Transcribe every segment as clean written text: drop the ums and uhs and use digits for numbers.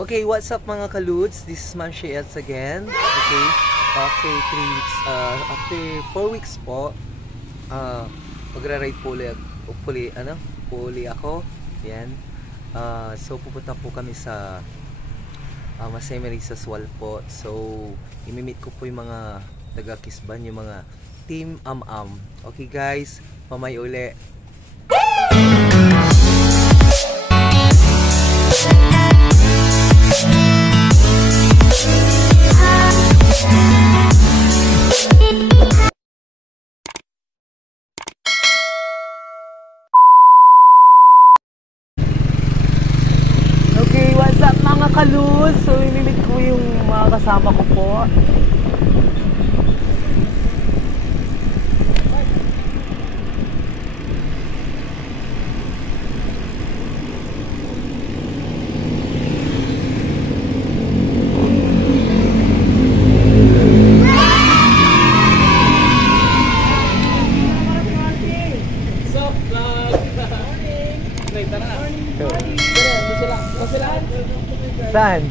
Okay, what's up mga kaludes? This is Manshi Eds again. Okay, after 3 weeks, after 4 weeks po, magra-ride puli ako. Yan. So pupunta po kami sa Masemery sa Swal po. So imimit ko po yung mga taga-Kisban, yung mga Team Am-Am. Okay guys, mamay uli. Okay, what's up mga kalus? So imimit ko yung mga kasama ko po. Saan?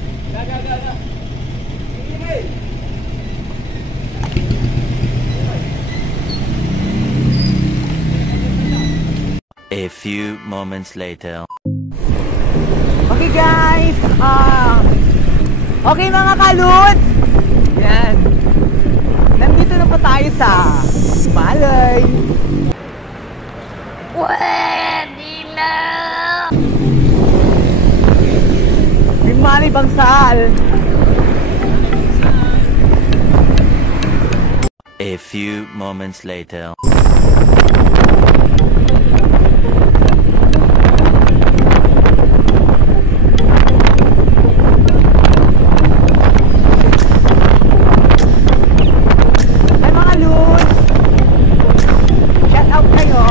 A few moments later. Okay guys, okay mga kaluts. Yan. Nandito na po tayo sa Malay. Pwede na! Malay Bangsal. A few moments later. Ay mga lods, shout out kayo.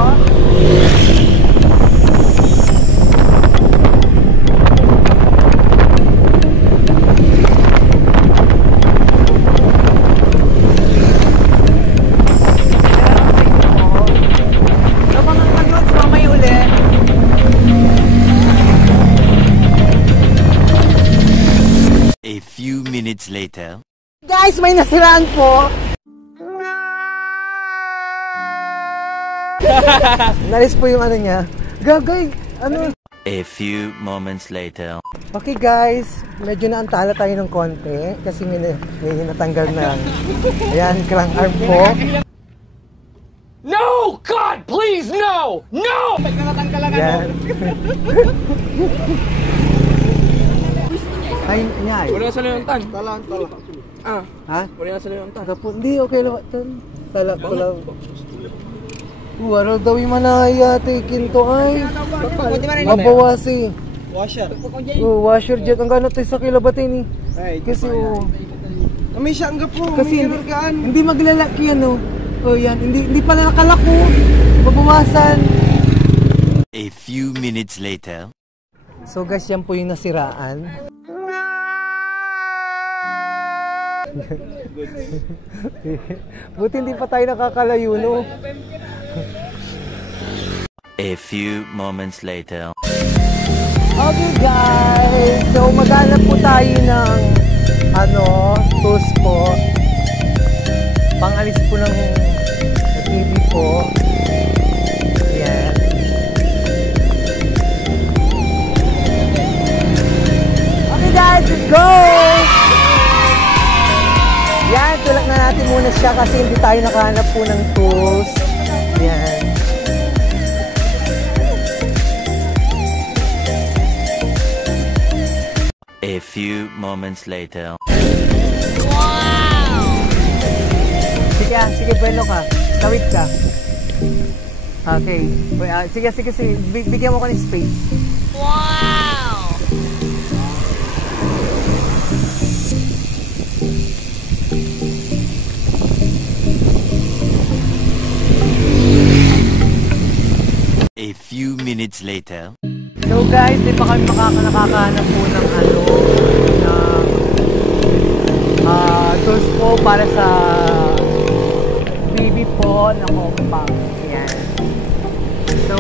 A few minutes later. Guys, may nasiraan po. Nalis po yung ano niya. Gagay, ano? A few moments later. Okay guys, medyo naantala tayo ng konti kasi may natanggal na. Ayan, crank arm po. No! God, please, no! No! May nakatanggal lang ano. Ay, nyay. Wala sa leontan. Tala. Ah. Ha? Wala sa leontan. Hindi, okay lang. Tala ko lang. Wala daw yung manaya, kinto ay. Mabawasi. Washer. Washer jet. Ang gano'n tayo sa kilabatin eh. Kasi Kami siya ang gapo. Kasi hindi maglalaki yan oh. Oh yan, hindi pala nakalako. Mabawasan. A few minutes later. So guys, yan po yung nasiraan. Buti hindi pa tayo nakakalayo, no? A few moments later. Okay guys, so maghanap po tayo ng tools po. Pangalis po ng TV po. Ayan. Okay guys, let's go! Yan, tulak na natin muna siya kasi hindi tayo nakahanap po ng tools. Yan. A few moments later. Wow! Sige, bueno ka. Tawid ka. Okay. Sige. Bigyan mo ko ng space. Wow! A few minutes later. So guys, di pa kami nakakahanap po ng tools po para sa baby po na compact. Yan. So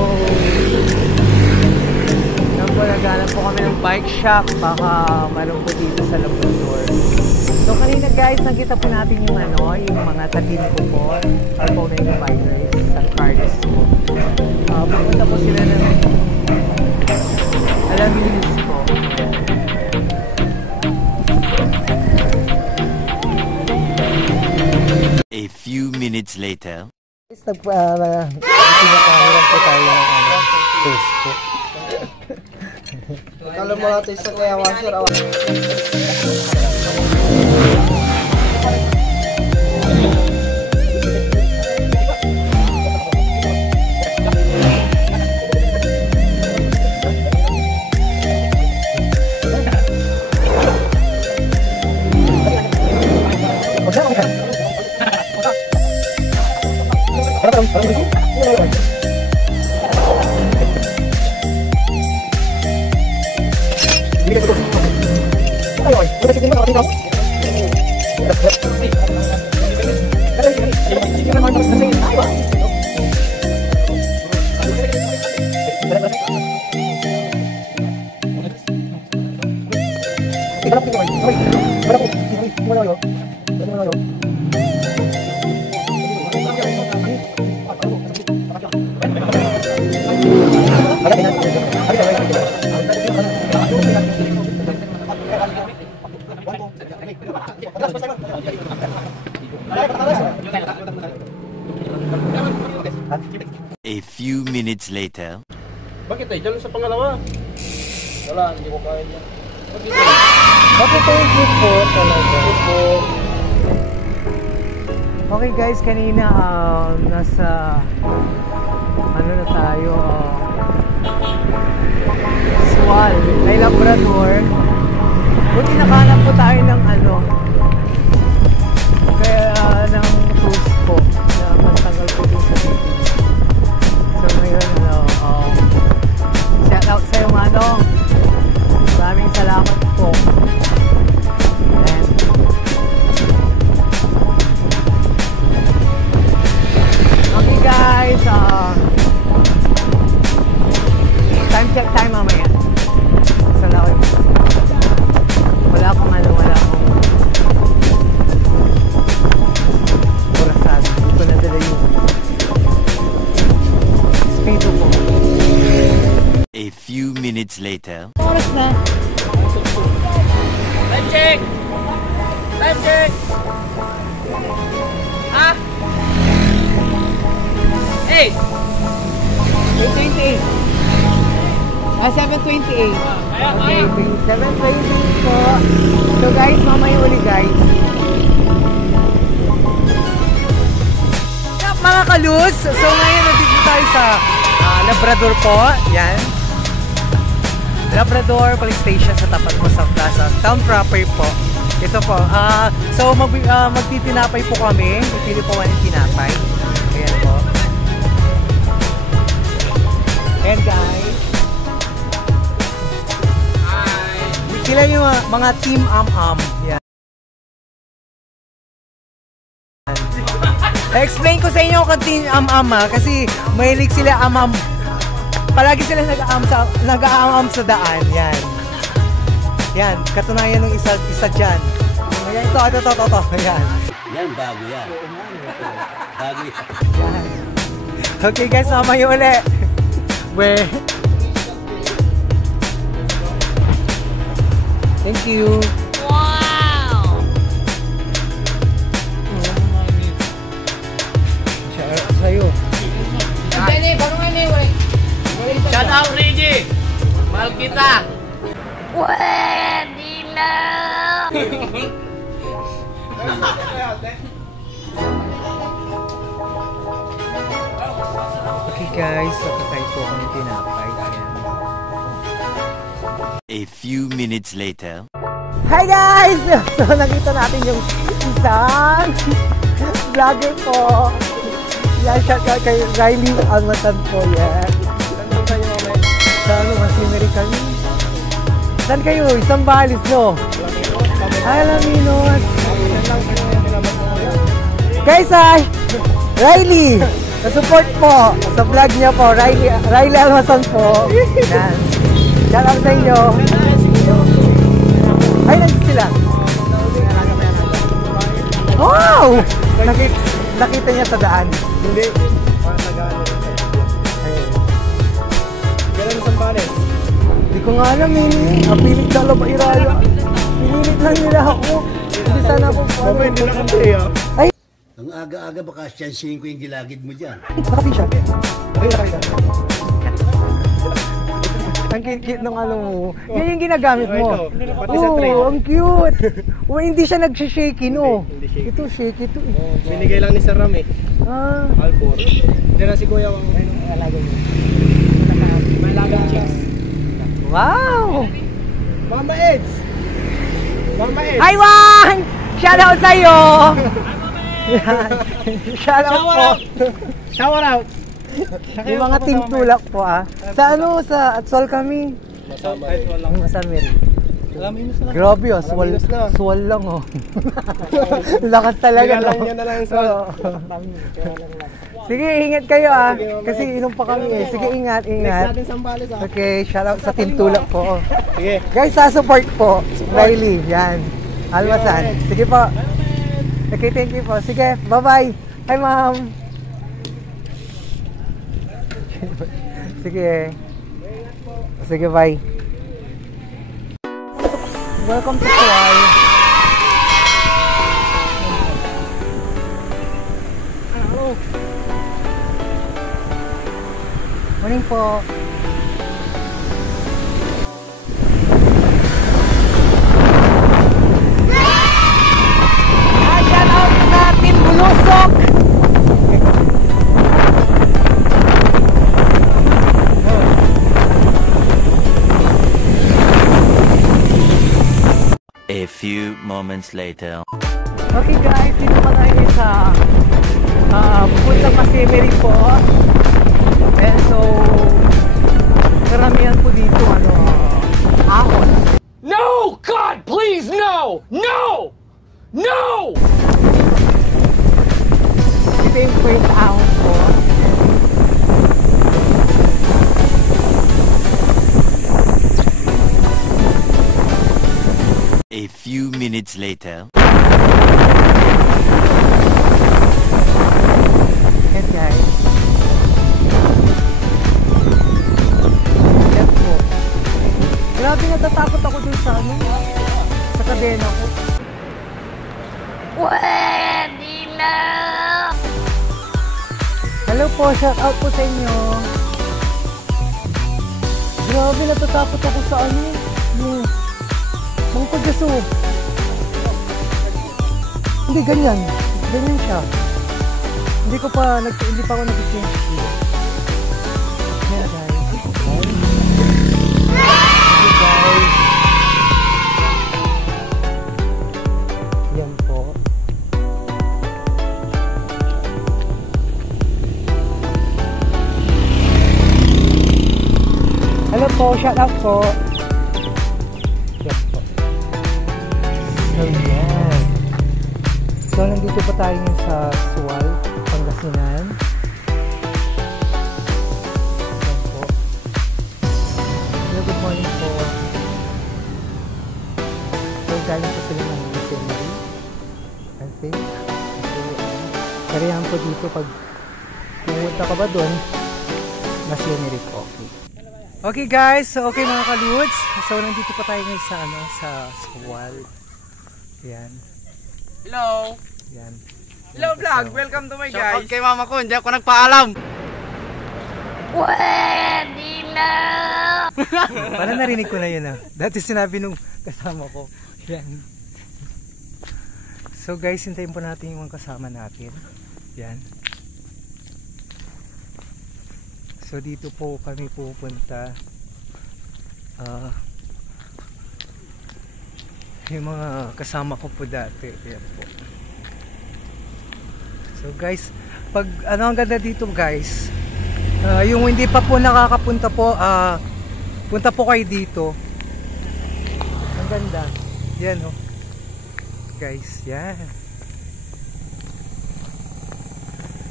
po, naghanap po kami ng bike shop. Baka mayroon po dito sa Labrador. So kanina guys, nakita po natin yung yung mga tatim ko po. Our Pomeranian bikers sa Cardis po. Pupunta po sila ng Alaminos po. A few minutes later. Guys, pinapahirap po tayo ng toast po. Kalau mo natin sa kaya washer, A few minutes later. bakit tayo? Diyan sa pangalawa. Wala, hindi ko kaya yan. Okay, thank you po talaga. Okay guys, kanina nasa na tayo Swal, kay Labrador. Buti nakahanap po tayo ng kaya ng toast po na magtagal po din sa city. So ngayon shout out sa'yo Manong. Maraming salamat po. And okay guys, time check time mamaya. Wala akong orasan. Hindi ko nadala yung speedo po. A few minutes later. Oras na. Time check! Time check! Ha? Hey! 8:28. 7:28. Okay, 7:28 po. So guys, mamaya uli guys. What's up mga kalus? So ngayon nandito tayo sa Labrador po. Yan. Labrador Police Station sa tapat po sa Plaza. Town proper po. Ito po. So magtitinapay po kami. Pipili po kami ng tinapay. Ayan po. And guys, sila yung mga team yan. Explain ko sa inyo kung team kasi mahilig sila palagi sila nag-aam sa daan. Yan. Yan, katunayan ng isa dyan. Ayan, ito. Ayan. Yan, bago yan. Bago yan. Yan. Okay guys, mamaya uli. Thank you. Wow! Sa'yo. Shout out Reggie! Mahal kita! Pwede na! Okay guys, sakatay po kami tinapay. Ayan. A few minutes later. Hi guys! So nakita natin yung isang vlogger po. Yan, shout out kay Riley Almatan po. Yan. Saan mas American? Saan kayo? Isang balis, no? Ay, Alaminos. Guys, Riley! Sa support po sa vlog niya po. Riley Almatan po. Yan. Shout out sa inyo. Ay, nandito sila. Wow! Nakita niya sa daan. Hindi. Parang tagaan. Ayun. Kailan sa Sambales? Hindi ko nga alam eh. Napilit na lang iraya. Pinilit lang nila ako. Hindi sana ako Mama, hindi na kami Ay! Ang aga-aga baka siyansihin ko yung gilagid mo dyan. Nakapi siya. Ang cute ng ano mo. Yan yung ginagamit mo. Pati sa tray. Oh, ang cute. Oh, hindi siya nag-shake, no? Hindi shake. Ito, shake ito. Binigay lang ni Sir Ram eh. Ah. Albor. Hindi na si Kuya ang alaga mo. May alaga chicks. Wow! Mama Eds! Mama Eds! Hi, Juan! Shout out sa'yo! Yan. Shout out po. Shower out! Yung mga team tulak po Sa ano, sa Atsol kami. Masama. Ay, walang. Masamir. Alam mo na. Grabe swal lang Lakas talaga Kaya lang yan na lang yung swal. Sige, ingat kayo kasi inom pa kami Sige, ingat. Next natin Sambales Okay, shout out sa team tulak po. Sige. Guys, support po. Riley, yan. Almasan. Sige po. Okay, thank you po. Sige, bye-bye. Hi, ma'am. Sige. Sige, bye. Welcome to Kauai. Morning po. Shout out sa Team Bulusok. A few moments later. Okay guys, dito pa tayo sa pupuntang Masemery po. And so, karamihan po dito ahon. No! God, please, no! No! No! Ito yung first ahon po. A few minutes later. Yan guys. Yan po. Grabe, natatakot ako dun sa sa kadena ko. Pwede na! Hello po, shout out po sa inyo. Grabe, natatakot ako sa mga pagkaso. Hindi, ganyan. Ganyan siya. Hindi pa ako nag-change gear. Yan guys. Okay guys. Yan po. Hello po, shout out po. Yan po. So yan. So nandito pa tayo ngayon sa Sual, Pangasinan. Yan po. Hello, good morning po. So galing po sila ng Masemery, I think. So, karihan po dito pag pumunta ka ba doon, Masemery Coffee. Okay guys, so okay mga kaludes. So nandito pa tayo ngayon sa Sual. Yan. Hello. Yan. Hello vlog. Welcome to my guys. Shout out kay mama ko. Hindi ako nagpaalam. Pwede na! Parang narinig ko na yun Dati sinabi nung kasama ko. Yan. So guys, hintayin po natin yung kasama natin. Yan. So dito po kami pupunta. Yung mga kasama ko po dati. Yan po. So guys, pag ang ganda dito guys, yung hindi pa po nakakapunta po, punta po kayo dito. Ang ganda. Yan guys, yan.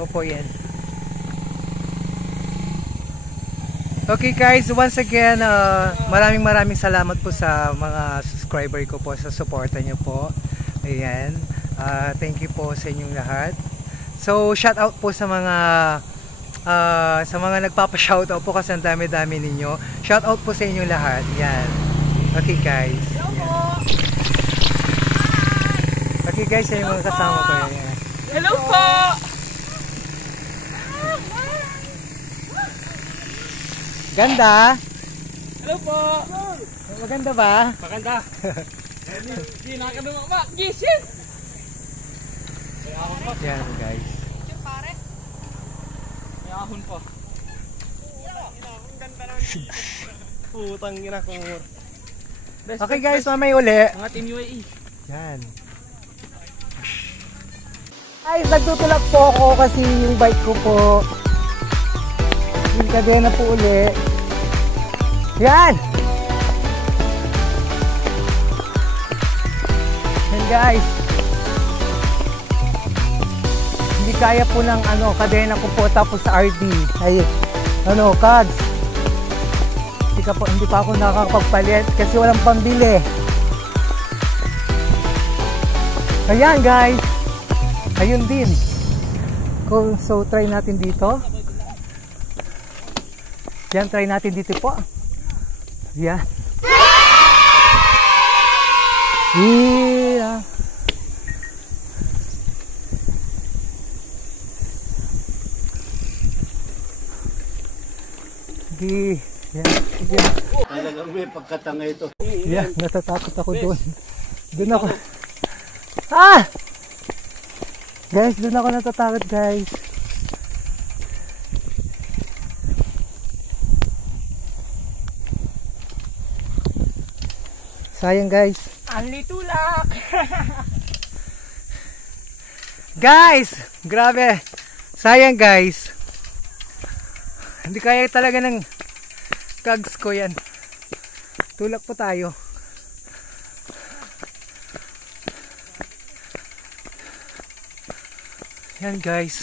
Opo, yan. Okay guys, once again, maraming salamat po sa mga subscriber ko po sa suporta nyo po. Ayan. Thank you po sa inyong lahat. So, shout out po sa mga nagpapa-shoutout po kasi ang dami-dami ninyo. Shout out po sa inyong lahat. Yan. Okay guys. Yan. Okay guys, yan yung mga kasama ko. Yan. Hello po! Ganda? Hello po! Maganda ba? Maganda! Hindi nakakadunga ba? Gising! Yan guys. May ahon po. Putang ina ko. Okay guys, mamay uli. Mga Team UAE. Yan. Ay, nagtutulak po ako kasi yung bike ko po. Yung kadena po uli. Yan! Yan guys. Hindi kaya po ng kadena ko po tapos sa RD. Ay, Kags. Hindi pa ako nakakapagpalit kasi walang pambili. Ayan guys. Ayun din. So try natin dito. Yan, try natin dito po. Yan. Yeah. Sige. Yan. Sige. Talagang may pagkatanga ito. Yan, natatakot ako doon. Doon ako. Ah! Guys, doon ako natatakot guys. Sayang guys. Anli tulak! Guys! Grabe! Sayang guys. Hindi kaya talaga ng Kags ko yan. Tulak po tayo. Yan guys.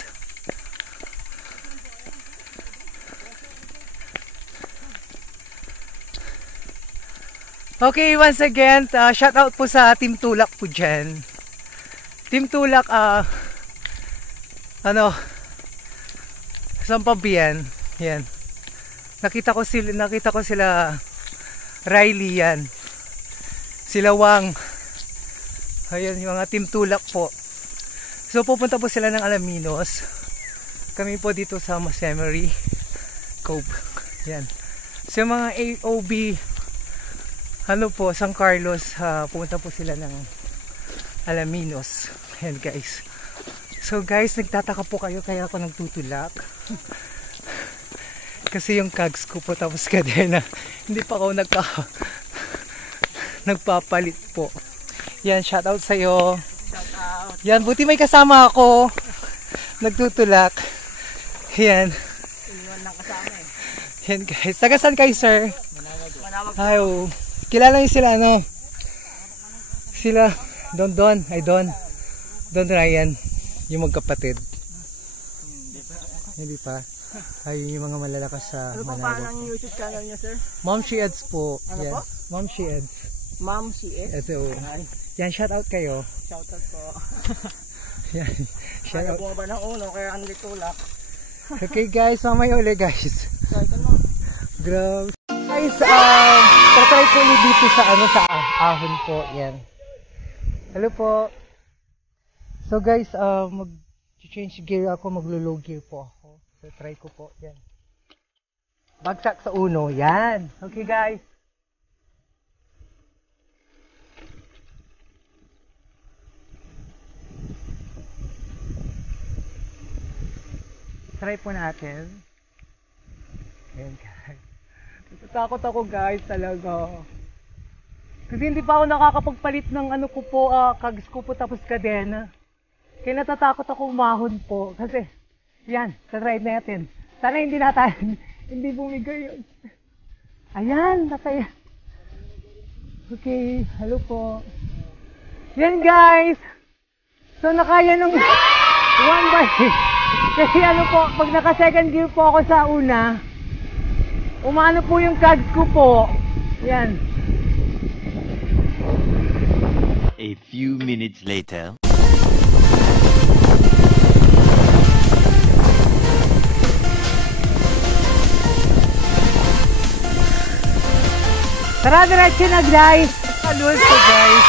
Okay, once again, shout out po sa Team Tulak po dyan. Team Tulak, Sampabian. Yan. Nakita ko sila Riley yan. Sila Wang. Ayan, yung mga Team Tulak po. So pupunta po sila ng Alaminos. Kami po dito sa Masemery Cove. Yan. So yung mga AOB San Carlos, pupunta po sila ng Alaminos. Yan guys. So guys, nagtataka po kayo kaya ako nagtutulak. Kasi yung Kags ko po tapos kadena. Hindi pa ako nagpapalit po. Yan, shout out sa'yo. Yan, buti may kasama ako. Nagtutulak. Yan. Yan guys. Taga saan kayo, sir? Ay, oh. Kilala niyo sila, Sila, Don Ryan. Yung magkapatid. Hindi pa. Ay, yung mga malalakas sa Manawag. Ano pa ang YouTube channel niya, sir? Mom She Eds po. Ano yan. po? Mom She Eds. Ma'am si Ed. Ito. Yan, shout out kayo. Shout out po. Yan. Shout out. Kaya ba ng uno, kaya anli tulak. Okay guys, mamaya uli guys. Grabe. Guys, tatry ko ulit dito sa ahon po. Yan. Hello po. So guys, mag-change gear ako, maglo-low gear po ako. So try ko po. Yan. Bagsak sa uno. Yan. Okay guys. Try po natin. Ayan guys. Natatakot ako guys talaga. Kasi hindi pa ako nakakapagpalit ng Kags ko po tapos kadena. Kaya natatakot ako umahon po. Kasi, yan, try natin. Sana hindi hindi bumigay yun. Ayan, natay. Okay, hello po. Yan guys. So nakaya nung 1 by. Kasi po, pag naka second gear po ako sa una, Umano po yung cards ko po. Yan. A few minutes later. Tara, diretso na guys! Hello, so guys,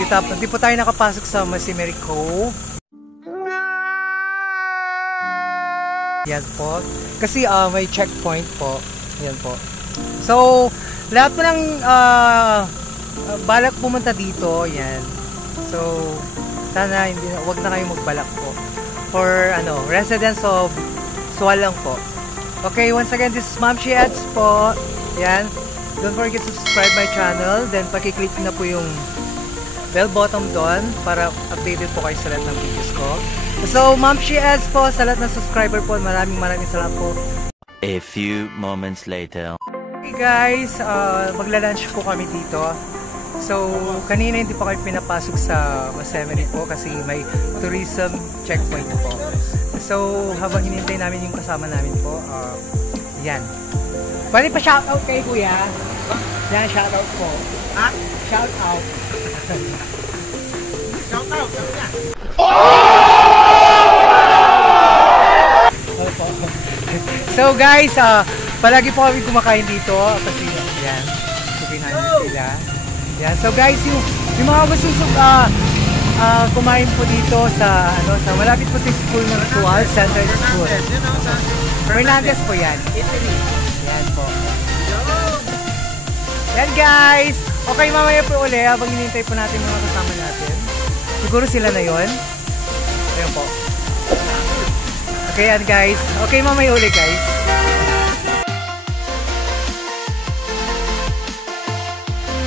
hindi po tayo nakapasok sa Masimeri Cove. Yan po. Kasi may checkpoint po. Yan po. So, lahat po ng balak pumunta dito, yan. So, sana wag na kayong magbalak po. For residents of Sual lang po. Okay, once again, this is Ma'am She Ads po. Yan. Don't forget to subscribe my channel. Then, pakiclick na po yung bell button doon para updated po kayo sa lahat ng videos ko. So, Ma'am She Ads po, sa lahat ng subscriber po, maraming salamat po. A few moments later. Hey guys, magla-lunch po kami dito. So, kanina hindi pa kayo pinapasok sa Masemeri po kasi may tourism checkpoint po. So, habang hinintay namin yung kasama namin po, yan. Pwede pa shoutout kay Kuya? Yan, shoutout po. Ha? Shoutout. Shoutout, sabi niya. So guys, palagi po kami kumakain dito kasi yan, sukin namin sila. Yan. So guys, yung mga gusto kumain po dito sa malapit po sa school ng Sual, Central School. Fernandez po yan. Yan po. Yan guys! Okay, mamaya po uli habang hinintay po natin mga kasama natin. Siguro sila na yon. Ayun po. Okay yan guys. Okay, mamaya uli guys.